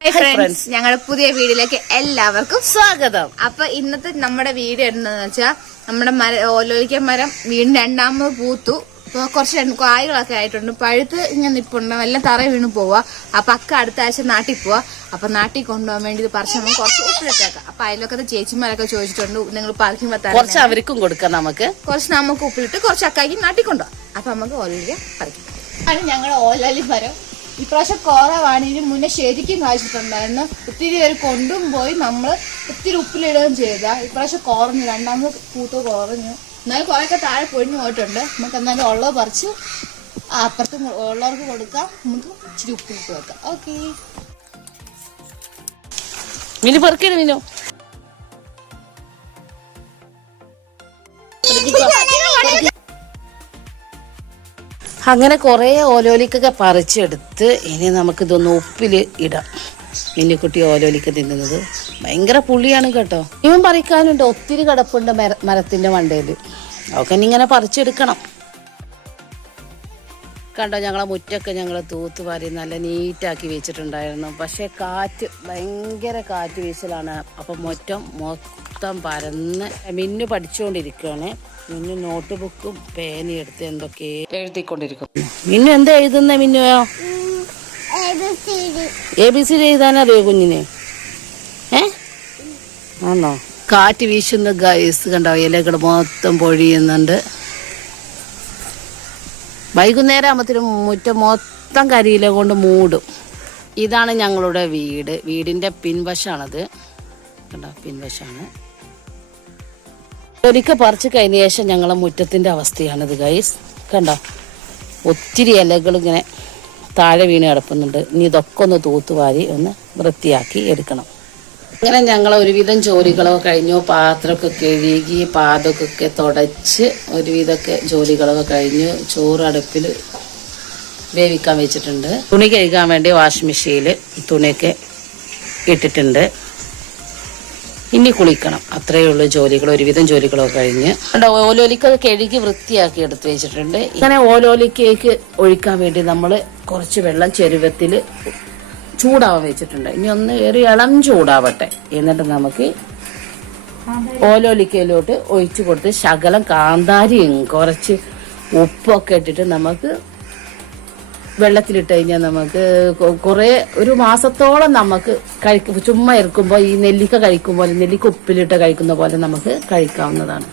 Hi friends ഞങ്ങളുടെ പുതിയ വീഡിയോയിലേക്ക് എല്ലാവർക്കും സ്വാഗതം. അപ്പൊ ഇന്നത്തെ നമ്മുടെ വീഡിയോ എന്താണെന്ന് വെച്ചാൽ നമ്മുടെ മര ഓലോലിക്ക മരം വീണ്ടും രണ്ടാമത് പൂത്തു. അപ്പൊ കുറച്ച് കായകളൊക്കെ ആയിട്ടുണ്ട്. പഴുത്ത് ഇങ്ങനെ നിപ്പുണ്ട്. നല്ല തറ വീണ് പോവാ. അപ്പൊ അക്ക അടുത്ത ആഴ്ച നാട്ടിൽ പോവാ. അപ്പൊ നാട്ടിൽ കൊണ്ടുപോകാൻ വേണ്ടി ഇത് പറിച്ച് കുറച്ച് ഉപ്പിലിട്ടേക്കാം അപ്പൊ അതിലൊക്കെ ചേച്ചിമാരൊക്കെ ചോദിച്ചിട്ടുണ്ട്. നിങ്ങൾ പറിക്കുമ്പോൾ കുറച്ച് അവർക്കും കൊടുക്കാം നമുക്ക്. കുറച്ച് നമുക്ക് ഉപ്പിലിട്ട് കുറച്ച് അക്കാക്കി നാട്ടിൽ കൊണ്ടുപോകാം. അപ്പൊ നമുക്ക് ഓലോലിക്ക പറിക്കാം. ആണ് ഞങ്ങളുടെ ഓലോലി മരം. ഇപ്രാവശ്യം കുറവാണ് ഇതിന് മുന്നേ ശരിക്കും കാശിട്ടുണ്ടായിരുന്നു ഒത്തിരി പേര് കൊണ്ടും പോയി നമ്മൾ ഒത്തിരി ഉപ്പിലിടുകയും ചെയ്ത. ഇപ്രാവശ്യം കുറഞ്ഞു. രണ്ടാമത് പൂത്ത് കുറഞ്ഞു. എന്നാലും കുറേയൊക്കെ താഴെ പൊഴിഞ്ഞു പോയിട്ടുണ്ട്. നമുക്ക് എന്നാലും ഉള്ളത് പറിച്ച് അപ്പുറത്ത് ഉള്ളവർക്ക് കൊടുക്കാം. നമുക്ക് ഇച്ചിരി ഉപ്പിലിട്ട് വെക്കാം. ഓക്കെ. മിനു പെറുക്കണ മിനു. അങ്ങനെ കുറേ ഓലോലിക്കൊക്കെ പറിച്ചെടുത്ത് ഇനി നമുക്കിതൊന്ന് ഉപ്പിൽ ഇടാം. മിന്നിക്കുട്ടി ഓലോലിക്ക തിന്നുന്നത്. ഭയങ്കര പുളിയാണ് കേട്ടോ. ഇവൻ പറിക്കാനുണ്ട് ഒത്തിരി കിടപ്പുണ്ട് മര മരത്തിന്റെ മണ്ടയിൽ അതൊക്കെ ഇങ്ങനെ പറിച്ചെടുക്കണം. കണ്ടോ ഞങ്ങളെ മുറ്റൊക്കെ ഞങ്ങൾ തൂത്തുവാരി നല്ല നീറ്റാക്കി വെച്ചിട്ടുണ്ടായിരുന്നു. പക്ഷെ കാറ്റ് ഭയങ്കര കാറ്റ് വീശലാണ്. അപ്പം മുറ്റം മൊത്തം പരന്ന് മിന്നു പഠിച്ചുകൊണ്ടിരിക്കുകയാണ് മിന്നു നോട്ട് ബുക്കും പേനയും എടുത്ത് എന്തൊക്കെ എഴുതിക്കൊണ്ടിരിക്കും. മിന്നു എന്താ എഴുതുന്ന മിന്നുയോ എ ബി സി എഴുതാനറിയോ കുഞ്ഞിന്? ഏ? ആണോ? കാറ്റ് വീശുന്ന ഗൈസ് കണ്ടോ ഇലകൾ മൊത്തം പൊഴിയുന്നുണ്ട്. വൈകുന്നേരം ആകുമ്പോഴത്തേനും മുറ്റം മൊത്തം കരിയില കൊണ്ട് മൂടും. ഇതാണ് ഞങ്ങളുടെ വീട്. വീടിന്റെ പിൻവശമാണത് കണ്ടോ? പിൻവശമാണ് ഒരിക്കൽ പറിച്ച് കഴിഞ്ഞ ശേഷം ഞങ്ങളെ മുറ്റത്തിന്റെ അവസ്ഥയാണിത് ഗൈസ് കണ്ടോ? ഒത്തിരി ഇലകൾ ഇങ്ങനെ താഴെ വീണ് കിടക്കുന്നുണ്ട്. ഇനി ഇതൊക്കെ ഒന്ന് തൂത്തുവാരി ഒന്ന് വൃത്തിയാക്കി എടുക്കണം. അങ്ങനെ ഞങ്ങൾ ഒരുവിധം ജോലികളൊക്കെ കഴിഞ്ഞു. പാത്രമൊക്കെ കഴുകി പാതൊക്കെ തുടച്ച് ഒരുവിധമൊക്കെ ജോലികളൊക്കെ കഴിഞ്ഞു. ചോറ് അടുപ്പിൽ വേവിക്കാൻ വെച്ചിട്ടുണ്ട്. തുണി കഴുകാൻ വേണ്ടി വാഷിംഗ് മെഷീനിൽ തുണിയൊക്കെ ഇട്ടിട്ടുണ്ട്. ഇനി കുളിക്കണം. അത്രയേ ഉള്ളൂ ജോലികൾ. ഒരുവിധം ജോലികളൊക്കെ കഴിഞ്ഞ്. ഓലോലിക്ക് അത് കഴുകി വൃത്തിയാക്കി എടുത്തു വെച്ചിട്ടുണ്ട്. ഇങ്ങനെ ഓലോലിക്കേക്ക് ഒഴിക്കാൻ വേണ്ടി നമ്മൾ കുറച്ച് വെള്ളം ചെരുവത്തിൽ ചൂടാവാൻ വെച്ചിട്ടുണ്ട്. ഇനി ഒന്ന് ഏറെ ഇളം ചൂടാവട്ടെ. എന്നിട്ട് നമുക്ക് ഓലോലിക്കയിലോട്ട് ഒഴിച്ചു കൊടുത്ത് ശകലം കാന്താരിയും കുറച്ച് ഉപ്പൊക്കെ ഇട്ടിട്ട് നമുക്ക് വെള്ളത്തിലിട്ട് കഴിഞ്ഞാൽ നമുക്ക് കുറേ ഒരു മാസത്തോളം നമുക്ക് കഴിക്കും ചുമ്മാ ഇറക്കുമ്പോൾ ഈ നെല്ലിക്ക കഴിക്കുമ്പോൾ നെല്ലിക്ക ഉപ്പിലിട്ട് കഴിക്കുന്ന പോലെ നമുക്ക് കഴിക്കാവുന്നതാണ്.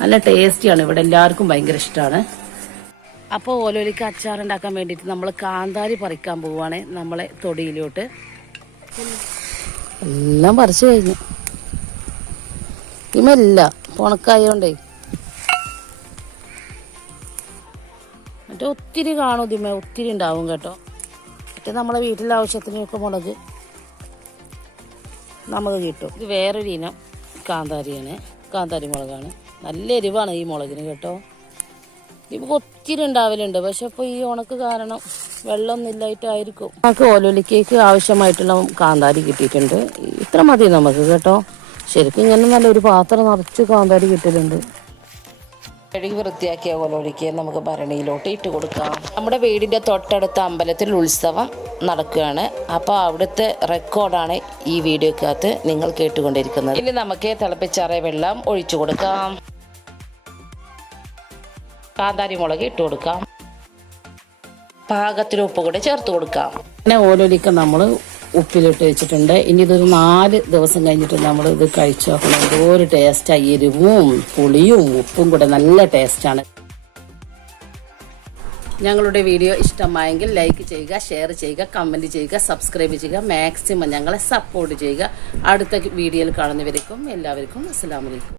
നല്ല ടേസ്റ്റിയാണ്. ഇവിടെ എല്ലാവർക്കും ഭയങ്കര ഇഷ്ടമാണ് അപ്പോൾ ഓലോലിക്ക് അച്ചാർ ഉണ്ടാക്കാൻ വേണ്ടിയിട്ട് നമ്മൾ കാന്താരി പറിക്കാൻ പോവുകയാണ് നമ്മളെ തൊടിയിലോട്ട്. എല്ലാം പറിച്ചു കഴിഞ്ഞു. ഇമല്ല ഉണക്കായോണ്ടേ. മറ്റേ ഒത്തിരി കാണും ഇതിമേ ഒത്തിരി ഉണ്ടാവും കേട്ടോ. മറ്റേ നമ്മളെ വീട്ടിലെ ആവശ്യത്തിനൊക്കെ മുളക് നമുക്ക് കിട്ടും. ഇത് വേറൊരു ഇനം കാന്താരിയാണ്. കാന്താരി മുളകാണ്. നല്ല എരിവാണ് ഈ മുളകിന് കേട്ടോ. ഇപ്പൊ ഒത്തിരി ഉണ്ടാവലുണ്ട്. പക്ഷെ ഇപ്പൊ ഈ ഉണക്ക് കാരണം വെള്ളമൊന്നും ഇല്ലായിട്ടായിരിക്കും. നമുക്ക് ഓലോലിക്കേക്ക് ആവശ്യമായിട്ടുള്ള കാന്താരി കിട്ടിയിട്ടുണ്ട്. ഇത്ര മതി നമുക്ക് കേട്ടോ. ശരിക്കും ഇങ്ങനെ നല്ല ഒരു പാത്രം നിറച്ച് കാന്താരി കിട്ടലുണ്ട്. കഴുകി വൃത്തിയാക്കിയ ഓലോലിക്ക് നമുക്ക് ഭരണിയിലോട്ട് ഇട്ട് കൊടുക്കാം. നമ്മുടെ വീടിന്റെ തൊട്ടടുത്ത അമ്പലത്തിൽ ഉത്സവം നടക്കുകയാണ്. അപ്പോൾ അവിടുത്തെ റെക്കോർഡാണ് ഈ വീഡിയോക്കകത്ത് നിങ്ങൾ കേട്ടുകൊണ്ടിരിക്കുന്നത്. ഇനി നമുക്ക് തിളപ്പിച്ചാറിയ വെള്ളം ഒഴിച്ചു കൊടുക്കാം. കാന്താരി മുളക് ഇട്ട് കൊടുക്കാം. പാകത്തിന് ഉപ്പ് കൂടെ ചേർത്ത് കൊടുക്കാം. പിന്നെ ഓലോലിക്ക നമ്മൾ ഉപ്പിലിട്ട് വെച്ചിട്ടുണ്ട്. ഇനി ഇതൊരു നാല് ദിവസം കഴിഞ്ഞിട്ട് നമ്മൾ ഇത് കഴിച്ചു നോക്കണം. എന്തോ ഒരു ടേസ്റ്റ് എരിവും പുളിയും ഉപ്പും കൂടെ നല്ല ടേസ്റ്റാണ് ഞങ്ങളുടെ വീഡിയോ ഇഷ്ടമായെങ്കിൽ ലൈക്ക് ചെയ്യുക ഷെയർ ചെയ്യുക കമന്റ് ചെയ്യുക സബ്സ്ക്രൈബ് ചെയ്യുക മാക്സിമം ഞങ്ങളെ സപ്പോർട്ട് ചെയ്യുക. അടുത്ത വീഡിയോയിൽ കാണുന്നവർക്കും എല്ലാവർക്കും അസ്സലാമലൈക്കും